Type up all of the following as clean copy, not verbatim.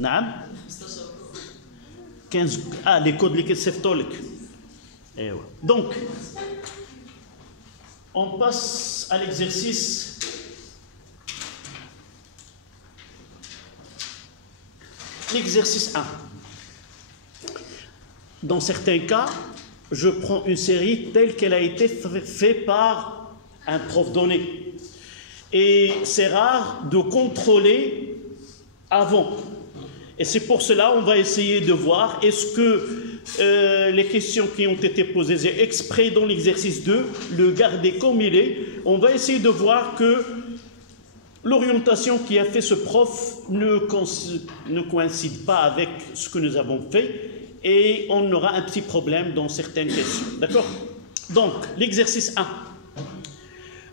نعم 15 les codes اللي كيتصيفطوا لك. ايوا donc on passe à l'exercice l'exercice 1. Dans certains cas, je prends une série telle qu'elle a été faite par un prof donné. Et c'est rare de contrôler avant. Et c'est pour cela qu'on va essayer de voir est-ce que les questions qui ont été posées exprès dans l'exercice 2, le garder comme il est. On va essayer de voir que l'orientation qui a fait ce prof ne coïncide pas avec ce que nous avons fait et on aura un petit problème dans certaines questions. D'accord? Donc, l'exercice 1.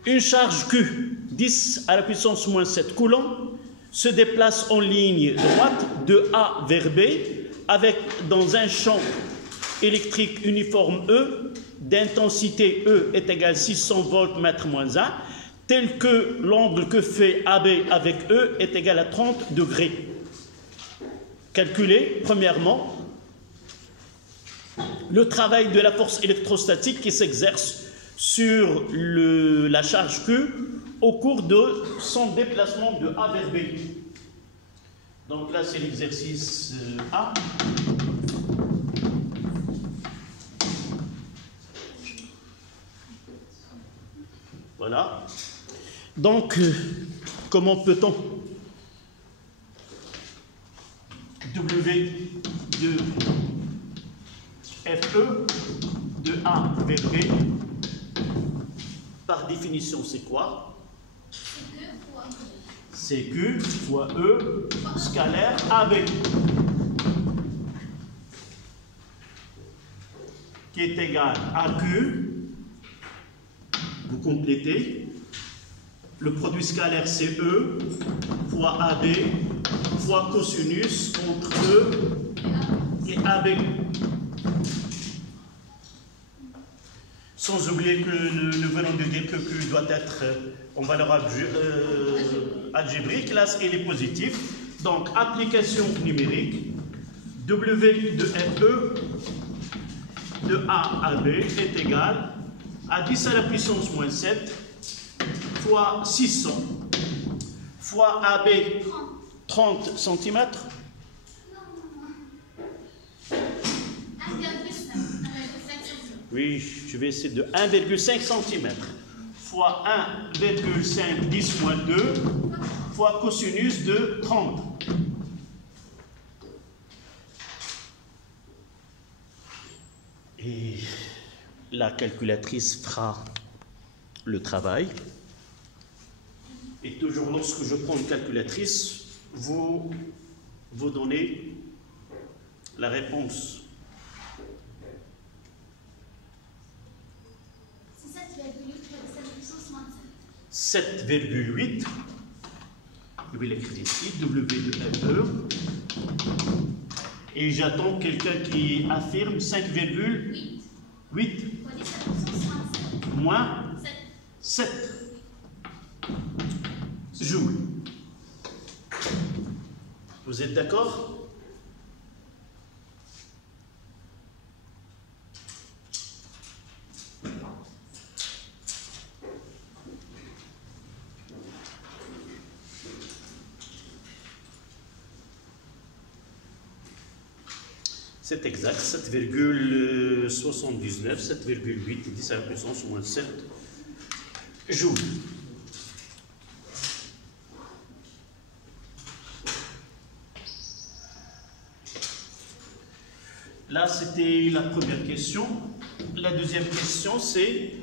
Une charge Q, 10 à la puissance moins 7 coulombs, se déplace en ligne droite de A vers B avec dans un champ électrique uniforme E, d'intensité E est égale 600 volts mètre moins 1, tel que l'angle que fait AB avec E est égal à 30 degrés. Calculez, premièrement, le travail de la force électrostatique qui s'exerce sur la charge Q au cours de son déplacement de A vers B. Donc là, c'est l'exercice A. Voilà. Donc, comment peut-on W de FE de A vers B, par définition, c'est quoi? C'est Q fois E scalaire AB, qui est égal à Q. Vous complétez. Le produit scalaire, c'est E fois AB fois cosinus entre E et AB. Sans oublier que nous venons de dire que Q doit être en valeur algébrique. Là, il est positif. Donc, application numérique. W de FE de A à B est égal à 10 à la puissance moins 7 fois 600 fois AB 30 cm. Oui, je vais essayer de 1,5 cm fois 1,5 10 moins 2 fois cosinus de 30. Et la calculatrice fera le travail. Et toujours lorsque je prends une calculatrice, vous donnez la réponse. C'est 7,8. Je vais l'écrire ici, W de FE. Et j'attends quelqu'un qui affirme 5,8 moins 7 joules. Vous êtes d'accord? C'est exact, 7,79, 7,8, 10 à la puissance moins 7 joules. Là, c'était la première question. La deuxième question, c'est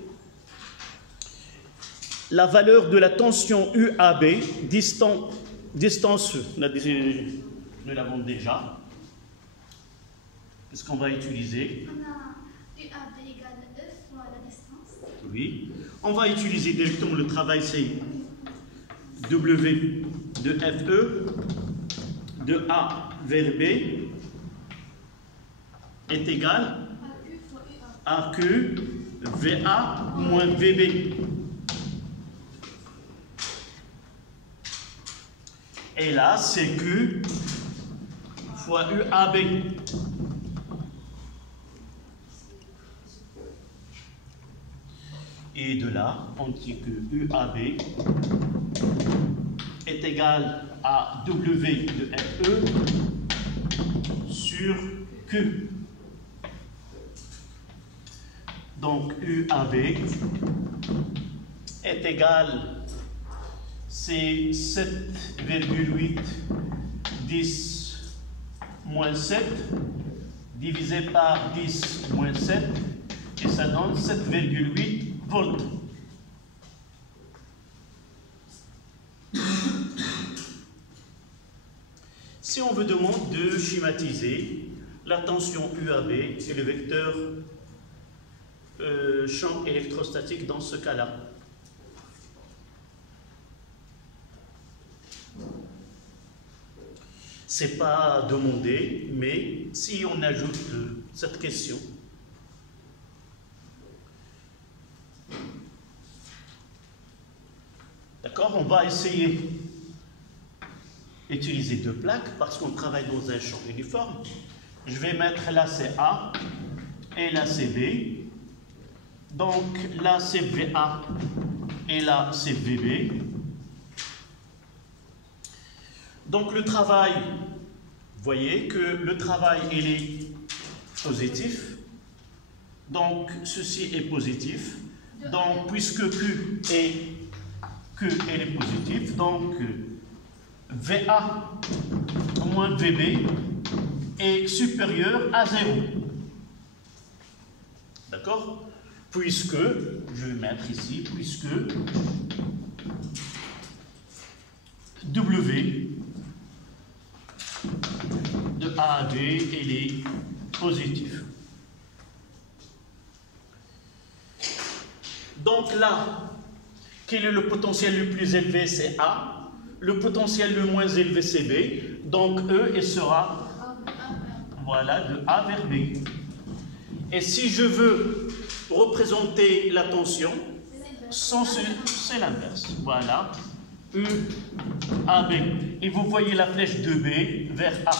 la valeur de la tension UAB, distance, nous l'avons déjà. Qu'est-ce qu'on va utiliser? On a UAB égale E fois la distance. Oui. On va utiliser directement le travail, c'est W de FE de A vers B est égal à Q VA moins VB. Et là, c'est Q fois UAB. Et de là, on dit que UAB est égal à W de FE sur Q. Donc UAB est égal, c'est 7,8 10 moins 7 divisé par 10 moins 7 et ça donne 7,8 volts. Si on vous demande de schématiser la tension UAB et le vecteur champ électrostatique dans ce cas-là, c'est pas demandé, mais si on ajoute cette question, d'accord, on va essayer d'utiliser deux plaques parce qu'on travaille dans un champ uniforme. Je vais mettre là c'est A et là c'est B. Donc là c'est VA et là c'est VB. Donc le travail, vous voyez que le travail il est positif. Donc ceci est positif. Donc puisque Q est positif, donc VA moins VB est supérieur à 0. D'accord? Puisque, je vais mettre ici, puisque W de A à B, il est positif. Donc là, quel est le potentiel le plus élevé? C'est A. Le potentiel le moins élevé, c'est B. Donc E, il sera, voilà, de A vers B. Et si je veux représenter la tension, c'est l'inverse. Voilà, E, A, B. Et vous voyez la flèche de B vers A.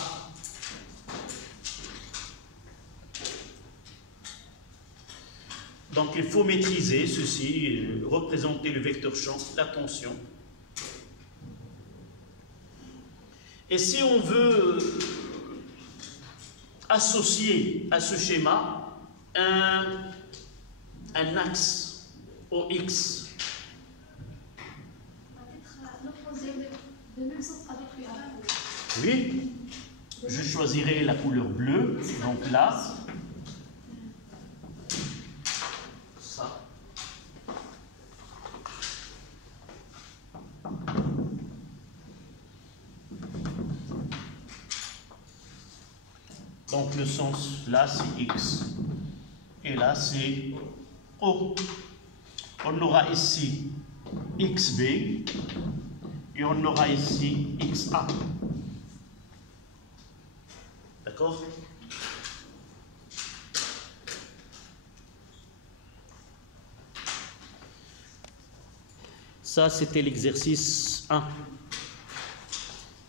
Donc il faut maîtriser ceci, représenter le vecteur champ, la tension. Et si on veut associer à ce schéma un axe OX, de même sens avec lui. oui, je choisirai la couleur bleue, donc là, ça. Donc le sens là c'est X et là c'est O. On aura ici XB et on aura ici XA. D'accord? Ça c'était l'exercice 1.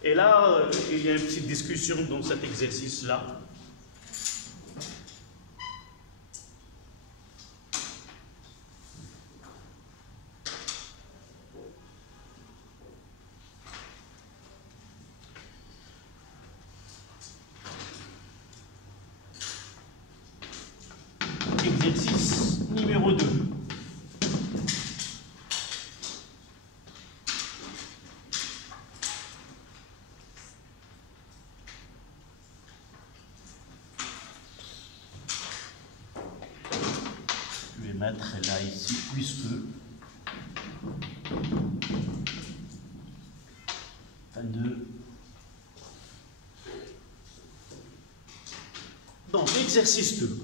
Et là, il y a une petite discussion dans cet exercice-là. Exercice numéro 2. Je vais mettre là ici, puisque 22. Donc, exercice 2.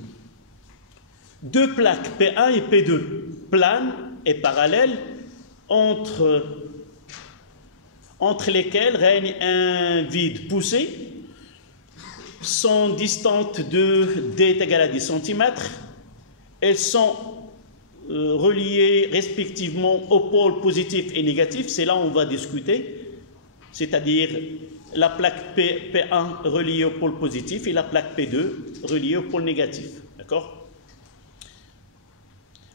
Deux plaques P1 et P2 planes et parallèles entre lesquelles règne un vide poussé, sont distantes de D est égal à 10 cm. Elles sont reliées respectivement aux pôles positifs et négatifs. C'est là où on va discuter, c'est-à-dire la plaque P1 reliée au pôle positif et la plaque P2 reliée au pôle négatif. D'accord?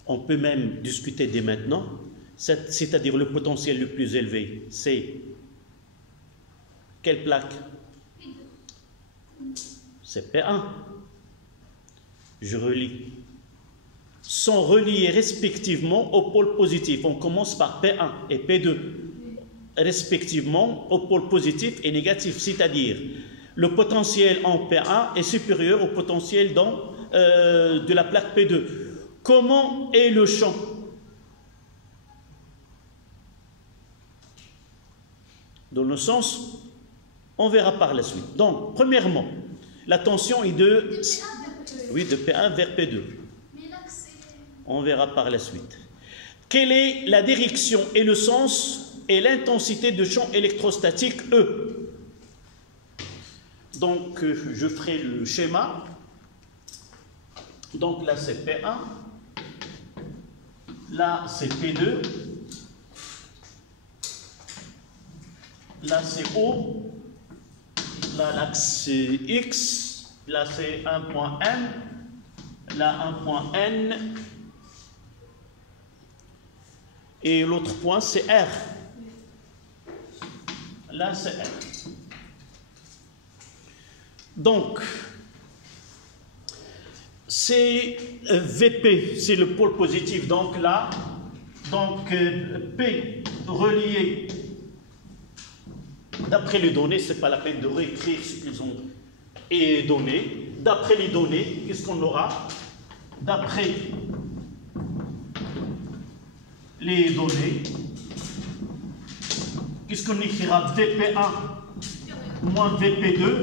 On peut même discuter dès maintenant, c'est-à-dire le potentiel le plus élevé, c'est quelle plaque? C'est P1. Je relie. Sont reliés respectivement au pôle positif. On commence par P1 et P2, respectivement au pôle positif et négatif, c'est-à-dire le potentiel en P1 est supérieur au potentiel de la plaque P2. Comment est le champ? Dans le sens, on verra par la suite. Donc, premièrement, la tension est de P1 vers P2. On verra par la suite. Quelle est la direction et le sens et l'intensité de champ électrostatique E? Donc, je ferai le schéma. Donc là, c'est P1. Là, c'est P2. Là, c'est O. Là, l'axe, c'est X. Là, c'est un point M. Là, un point N. Et l'autre point, c'est R. Là, c'est R. Donc, c'est VP, c'est le pôle positif. Donc là, P relié, d'après les données, ce n'est pas la peine de réécrire ce qu'ils ont donné. D'après les données, qu'est-ce qu'on aura? D'après les données, qu'est-ce qu'on écrira? VP1 moins VP2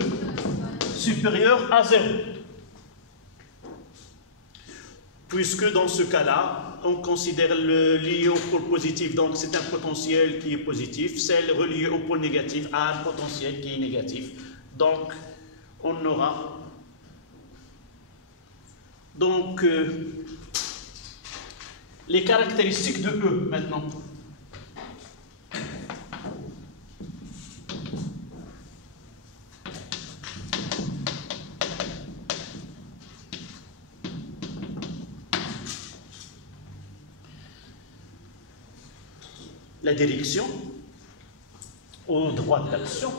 supérieur à 0. Puisque dans ce cas-là, on considère le lié au pôle positif, donc c'est un potentiel qui est positif, celle reliée au pôle négatif a un potentiel qui est négatif. Donc, on aura les caractéristiques de E maintenant. La direction au droit d'action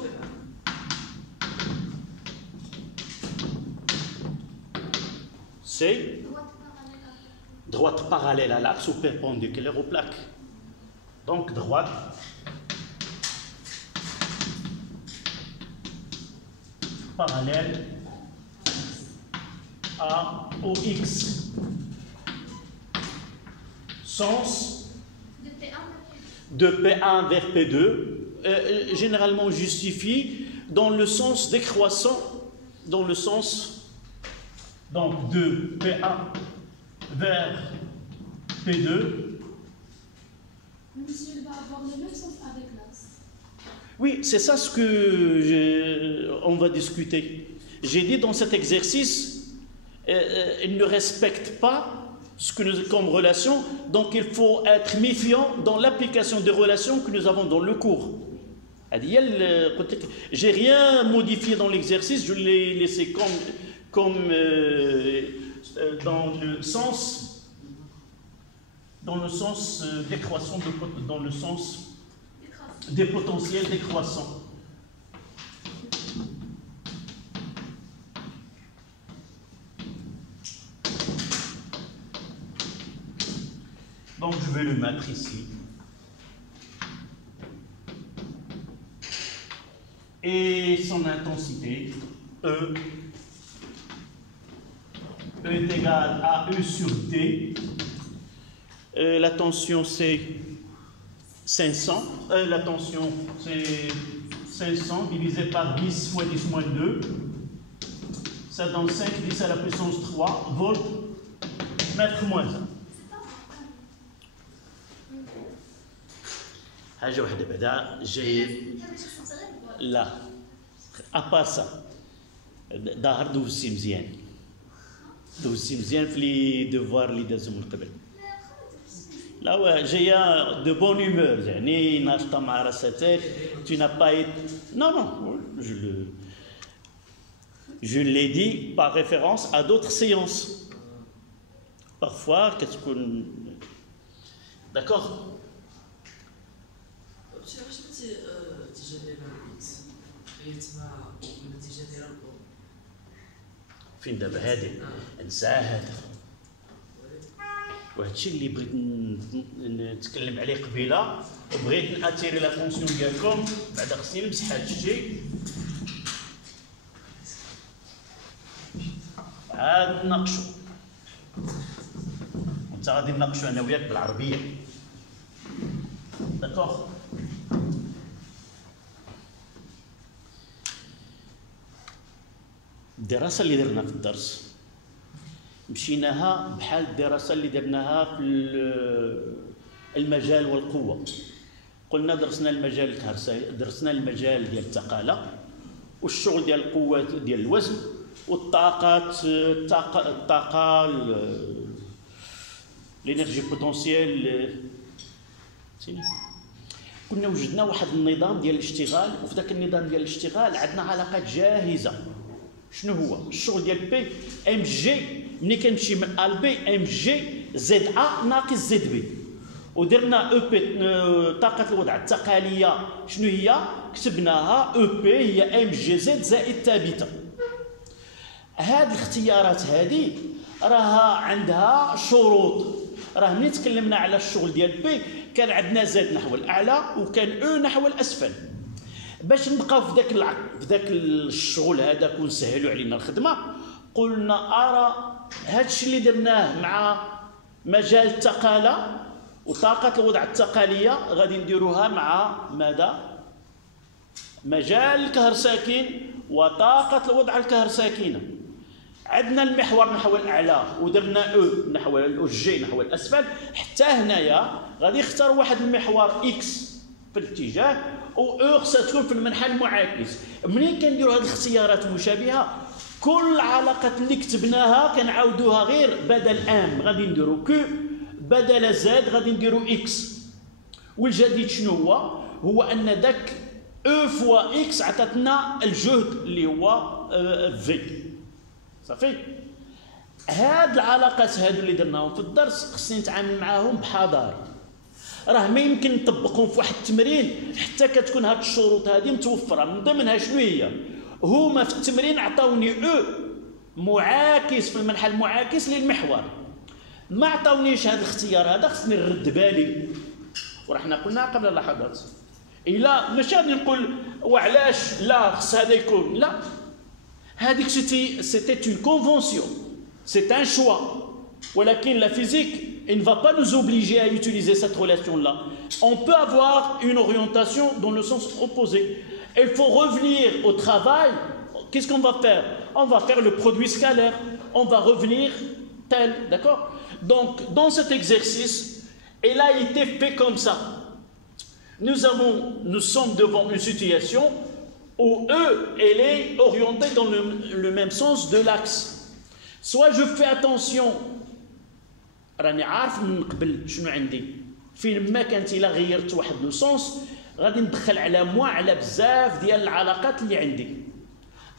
c'est droite parallèle à l'axe ou perpendiculaire aux plaques. Donc droite parallèle au X. Sens de P1 vers P2, généralement justifie dans le sens décroissant, dans le sens donc de P1 vers P2. Monsieur va avoir le même sens avec l'axe. Oui, c'est ça ce que on va discuter. J'ai dit dans cet exercice, il ne respecte pas ce que nous comme relation, donc il faut être méfiant dans l'application des relations que nous avons dans le cours. J'ai rien modifié dans l'exercice, je l'ai laissé comme dans le sens décroissant, dans le sens des potentiels décroissants. Donc je vais le mettre ici. Et son intensité, E est égal à E sur D. La tension c'est 500. La tension c'est 500 divisé par 10 fois 10 moins 2. Ça donne 5 10 à la puissance 3 volts mètre moins 1. حاجة واحدة بعدا جاي لا أباسا ظاهر دوزتي مزيان في لي دوفوار اللي دازو من قبل لا جاية دو بون هومور يعني ناشطة مع راسها tu n'as pas été non je l'ai dit par référence à d'autres séances. Parfois, qu'est-ce qu'on... D'accord? فين دابا هادي نساه هذا وهادشي اللي بغيت نتكلم عليه قبيله وبغيت ناتيري لاتونسيون ديالكم بعدا خصني نمسح هادشي عاد نناقشوا وانت غادي نناقشوا انا وياك بالعربيه داكوغ الدراسه اللي درنا في الدرس مشيناها بحال الدراسه اللي درناها في المجال والقوه قلنا درسنا المجال الكهربائي درسنا المجال ديال الثقاله والشغل ديال القوه ديال الوزن والطاقات الطاقه لينيرجي بوتونسييل كنا وجدنا واحد النظام ديال الاشتغال وفي ذاك النظام ديال الاشتغال عندنا علاقات جاهزه شنو هو الشغل ديال بي ام جي ملي كنمشي من ا لبي ام جي زد ا ناقص زد بي ودرنا او بي طاقه الوضع الثقاليه شنو هي كتبناها او بي هي ام جي زد زائد ثابته هاد الاختيارات هذه راها عندها شروط راه ملي تكلمنا على الشغل ديال بي كان عندنا زد نحو الاعلى وكان او نحو الاسفل باش نبقاو في ذاك الشغل هذاك ونسهلوا علينا الخدمه قلنا ارى هادشي اللي درناه مع مجال الثقاله وطاقه الوضع الثقاليه غادي نديروها مع ماذا مجال الكهرساكن وطاقه الوضع الكهرساكنه عندنا المحور نحو الاعلى ودرنا او نحو الجي نحو الاسفل حتى هنايا غادي نختار واحد المحور اكس في الاتجاه و او ستكون في المنحى المعاكس منين كنديروا هذه الاختيارات المشابهه كل العلاقات اللي كتبناها كنعاودوها غير بدل ام غادي نديروا كو بدل زد غادي نديروا اكس والجديد شنو هو ان داك او فوا اكس عطاتنا الجهد اللي هو في صافي هاد العلاقات هادو اللي درناهم في الدرس خصني نتعامل معاهم بحذر راه ما يمكن نطبقهم في واحد التمرين حتى كتكون هاد الشروط هذه متوفره من ضمنها شنو هي هما في التمرين عطاوني او معاكس في المنحى المعاكس للمحور ما عطاونيش هذا الاختيار هذا خصني نرد بالي وراه حنا قلنا قبل لحظات الا ماشي غادي نقول وعلاش لا خص هذا يكون لا هذيك سيتي اون كونفونسيون سي ان شوا ولكن لا physique il ne va pas nous obliger à utiliser cette relation-là. On peut avoir une orientation dans le sens opposé. Il faut revenir au travail. Qu'est-ce qu'on va faire? On va faire le produit scalaire. On va revenir tel, d'accord? Donc, dans cet exercice, il a été fait comme ça. Nous sommes devant une situation où E, elle est orientée dans le même sens de l'axe. Soit je fais attention راني عارف من قبل شنو عندي فين ما كانت الا غيرت واحد لو سونس غادي ندخل على على بزاف ديال العلاقات اللي عندي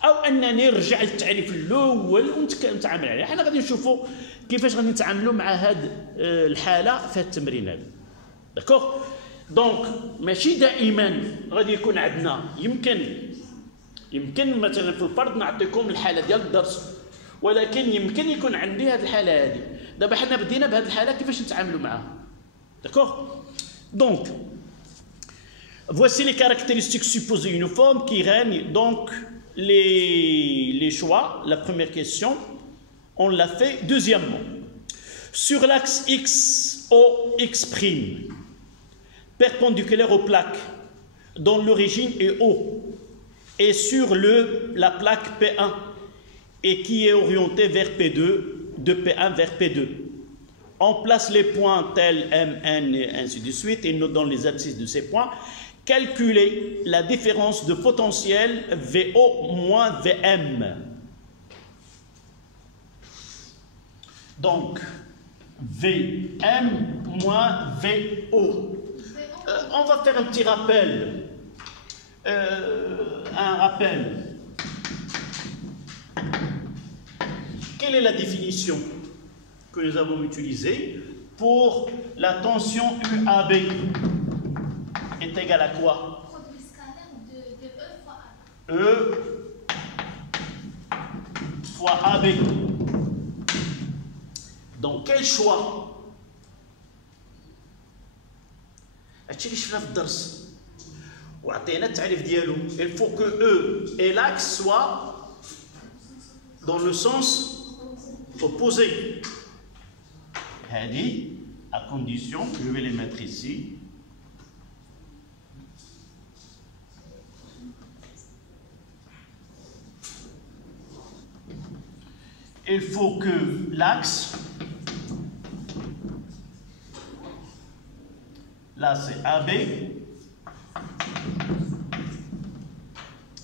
او انني نرجع للتعريف الاول ونتعامل عليه حنا غادي نشوفوا كيفاش غادي نتعاملوا مع هاد الحاله في هاد التمرين هذا داكوغ دونك ماشي دائما غادي يكون عندنا يمكن مثلا في الفرض نعطيكم الحاله ديال الدرس ولكن يمكن يكون عندي هاد الحاله هذه دابا حنا بدينا بهذه الحاله كيفاش نتعاملوا معها داكوغ دونك voici les caractéristiques supposées uniformes qui règnent donc les choix la première question on l'a fait deuxièmement sur l'axe x o x' perpendiculaire aux plaques dont l'origine est O et sur la plaque P1 et qui est orientée vers P2 de P1 vers P2. On place les points tels M, N et ainsi de suite et nous donne les abscisses de ces points. Calculer la différence de potentiel VO moins VM. Donc, VM moins VO. On va faire un petit rappel. un rappel. Quelle est la définition que nous avons utilisée pour la tension UAB est égale à quoi? Produit scalaire de E fois A. E fois AB. Donc quel choix? هادشي اللي شفنا في الدرس وعطينا التعريف ديالو. Il faut que E et l'axe soient dans le sens opposé. هذه à condition, je vais les mettre ici. Il faut que l'axe, là c'est AB,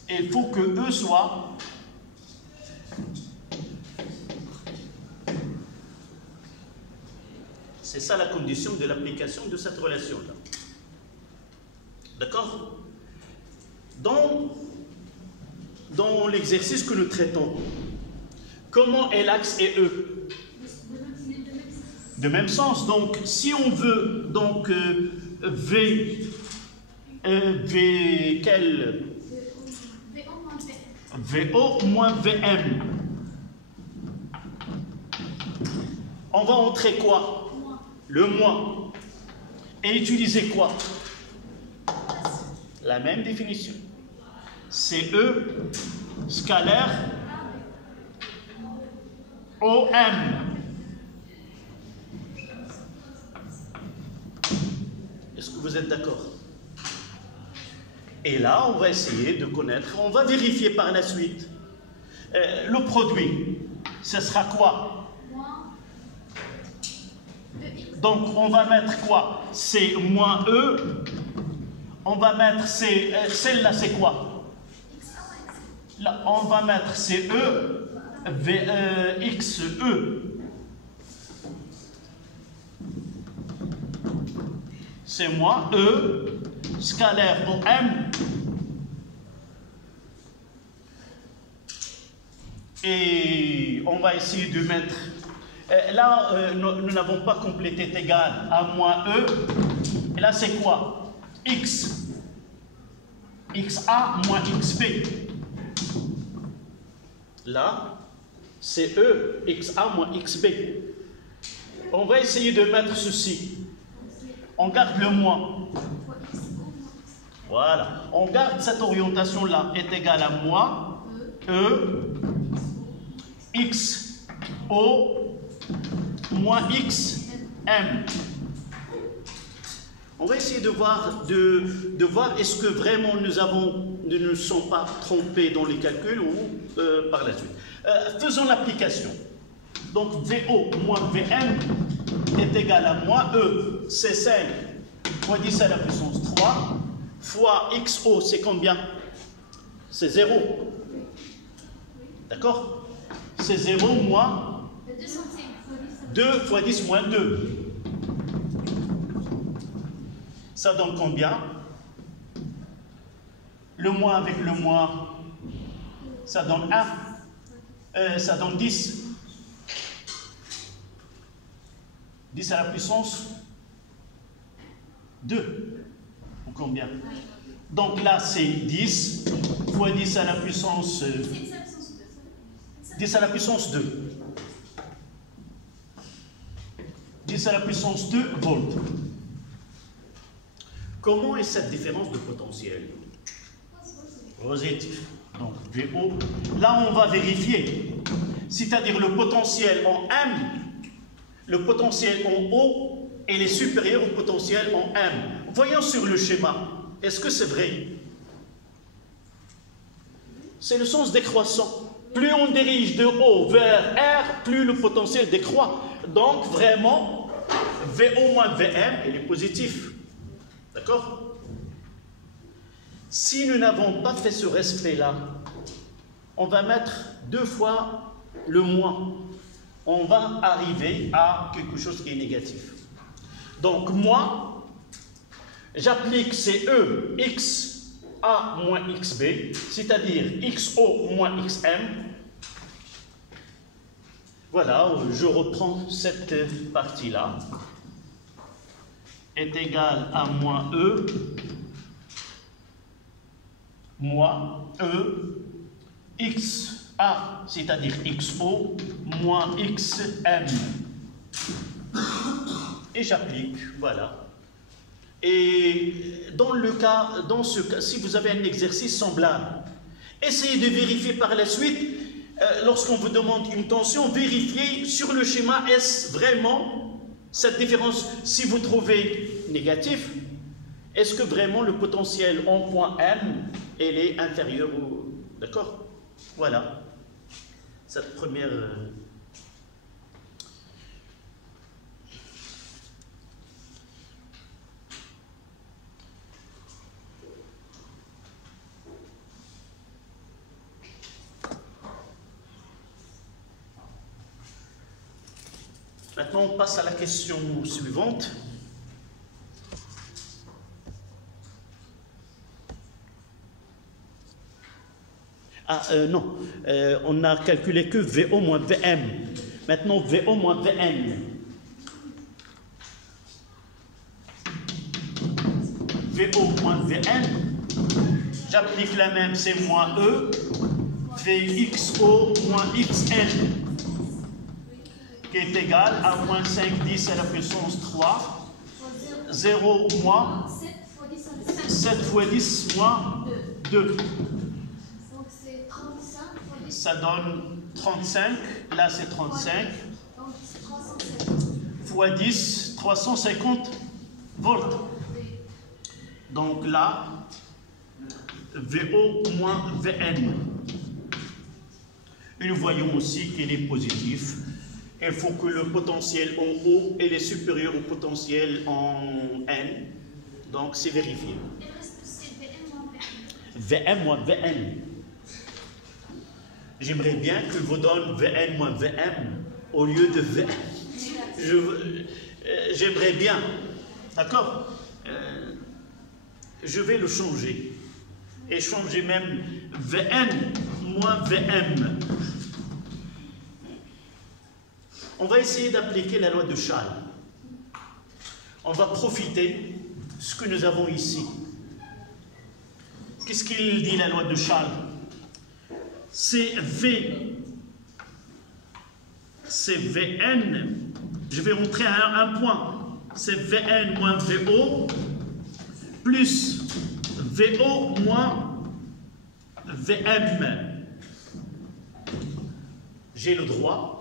il faut que E soit c'est ça la condition de l'application de cette relation-là. D'accord? Dans l'exercice que nous traitons, comment est l'axe et E? De même sens. Donc, si on veut donc quel VO moins VM, on va entrer quoi? Le moins. Et utiliser quoi? La même définition. C'est E scalaire OM. Est-ce que vous êtes d'accord? Et là, on va essayer de connaître, on va vérifier par la suite. Le produit, ce sera quoi? Donc, on va mettre quoi? C'est moins E. On va mettre celle-là, c'est quoi? Là, on va mettre c'est E, XE. C'est moins E, scalaire OM. Et on va essayer de mettre... Là, nous n'avons pas complété est égal à moins E. Et là, c'est quoi? X. XA moins XB. Là, c'est E, XA moins XB. On va essayer de mettre ceci. On garde le moins. Voilà. On garde cette orientation-là est égale à moins E, X, O, moins X, M. On va essayer de voir est-ce que vraiment nous ne nous sommes pas trompés dans les calculs ou par la suite. Faisons l'application. Donc VO moins VM est égal à moins E, c'est 5 fois 10 à la puissance 3 fois XO, c'est combien? C'est 0. D'accord? C'est 0 moins 2 fois 10 moins 2. Ça donne combien? Le moins avec le moins, ça donne 1. Ça donne 10. 10 à la puissance 2. Ou combien? Donc là, c'est 10 fois 10 à la puissance 10 à la puissance 2. 10 à la puissance 2 volts. Comment est cette différence de potentiel? Positif. Donc VO. Là, on va vérifier. C'est-à-dire le potentiel en M, le potentiel en O, il est supérieur au potentiel en M. Voyons sur le schéma. Est-ce que c'est vrai? C'est le sens décroissant. Plus on dirige de O vers R, plus le potentiel décroît. Donc vraiment, VO moins VM, il est positif. D'accord? Si nous n'avons pas fait ce respect-là, on va mettre 2 fois le moins. On va arriver à quelque chose qui est négatif. Donc moi, j'applique ces E, X, A moins XB, c'est-à-dire XO moins XM. Voilà, je reprends cette partie-là. Est égal à moins E, moins E, XA, c'est-à-dire XO, moins XM. Et j'applique, voilà. Et dans ce cas, si vous avez un exercice semblable, essayez de vérifier par la suite, lorsqu'on vous demande une tension, vérifiez sur le schéma, est-ce vraiment cette différence, si vous trouvez négatif, est-ce que vraiment le potentiel en point M, elle est inférieure au... D'accord? Voilà. Cette première... Maintenant, on passe à la question suivante. Non, on a calculé que VO moins VM. Maintenant, VO moins VN. VO moins VN, j'applique la même, c'est moins E. VXO moins XN, qui est égal à moins 5 10 à la puissance 3, 0 moins 7 fois 10 moins 2. Donc c'est 35 Ça donne 35, là c'est 35, donc c'est 350. fois 10, 350 volts. Donc là, VO moins VN. Et nous voyons aussi qu'il est positif. Il faut que le potentiel en O est supérieur au potentiel en N. Donc c'est vérifié. Et le reste c'est VM moins VM. VM moins VN. J'aimerais bien que vous donne VN moins VM au lieu de VM. J'aimerais bien. D'accord? Je vais le changer. Et changer même VN moins VM. On va essayer d'appliquer la loi de Charles. On va profiter de ce que nous avons ici. Qu'est-ce qu'il dit la loi de Charles? C'est VN. Je vais rentrer à un point. C'est VN moins VO plus VO moins VM. J'ai le droit.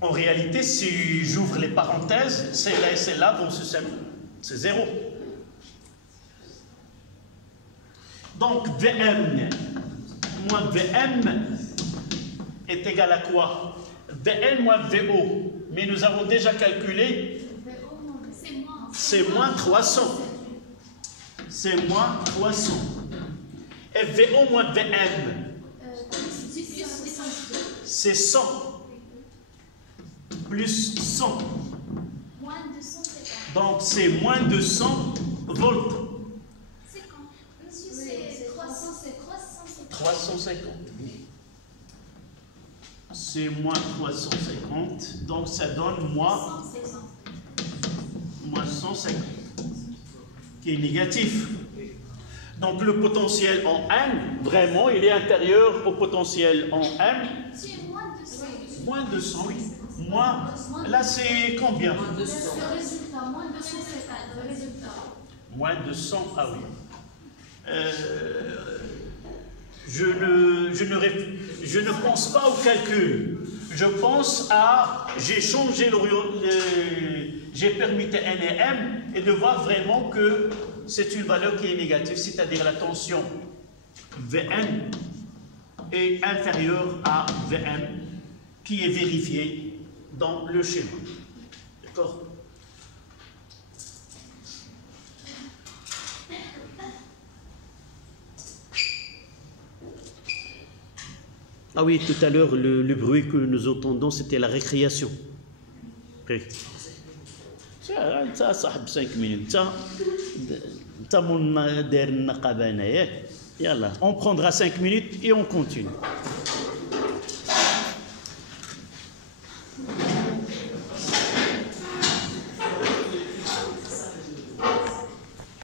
En réalité, si j'ouvre les parenthèses, celle-là et celle-là vont se séparer. C'est 0. Donc, VM moins VM est égal à quoi? VN moins VO. Mais nous avons déjà calculé, c'est moins 300. C'est moins 300. Et VO moins VM, c'est 100. Plus 100. Moins de 150. Donc c'est moins de 100 volts. C'est quand? Monsieur, c'est 350. 350. C'est moins 350. Donc ça donne moins 150. Qui est négatif. Donc le potentiel en M, vraiment, il est inférieur au potentiel en M. C'est moins de 100. Moins de 100, oui. Moins, là c'est combien? Le résultat, moins de 150. Le résultat. Moins de 100, ah oui. Je ne pense pas au calcul. Je pense à, j'ai changé j'ai permuté N et M et de voir vraiment que c'est une valeur qui est négative, c'est-à-dire la tension Vn est inférieure à Vm qui est vérifiée dans le schéma. D'accord? Ah oui, tout à l'heure, le bruit que nous entendons, c'était la récréation. Ça, ça, 5 minutes. Ça, on prendra 5 minutes et on continue.